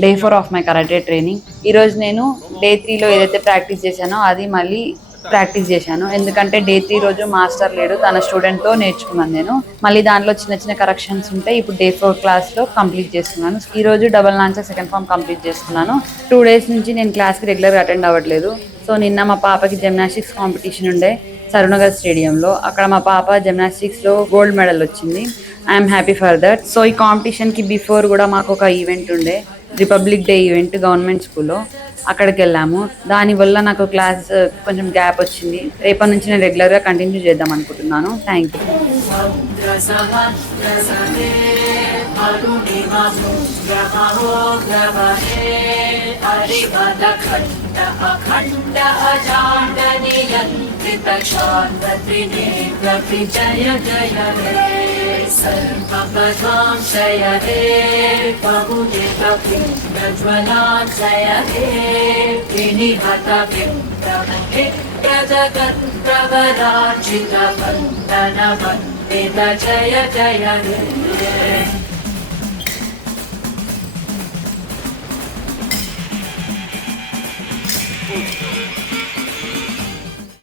Day 4 of my karate training. ఈరోజు నేను day 3లో ఏదైతే ప్రాక్టీస్ చేశానో అది మళ్ళీ ప్రాక్టీస్ చేశాను. ఎందుకంటే డే 3 రోజు మాస్టర్ లేడు, తన స్టూడెంట్తో నేర్చుకున్నాను నేను. మళ్ళీ దాంట్లో చిన్న చిన్న కరెక్షన్స్ ఉంటాయి. ఇప్పుడు డే 4 క్లాస్లో కంప్లీట్ చేస్తున్నాను. ఈ రోజు double launcher second form complete చేసుకున్నాను. 2 days నుంచి నేను క్లాస్కి రెగ్యులర్గా అటెండ్ అవ్వట్లేదు. సో నిన్న మా పాపకి జిమ్నాస్టిక్స్ కాంపిటీషన్ ఉండే సరునగర్ స్టేడియంలో. అక్కడ మా పాప జిమ్నాస్టిక్స్లో గోల్డ్ మెడల్ వచ్చింది. I'm happy for that. So ఈ కాంపిటీషన్కి బిఫోర్ కూడా మాకు ఒక ఈవెంట్ ఉండే, రిపబ్లిక్ డే ఈవెంట్ గవర్నమెంట్ స్కూల్లో. అక్కడికి వెళ్ళాము. దానివల్ల నాకు క్లాస్ కొంచెం గ్యాప్ వచ్చింది. రేపటి నుంచి నేను రెగ్యులర్గా కంటిన్యూ చేద్దాం అనుకుంటున్నాను. Thank you. सर्वपदां जय हे बहुनितपिण्डज्वलां जय हे विनिहतविप्रजगत्प्रवराजितवन्दनवन्दित जय जय हे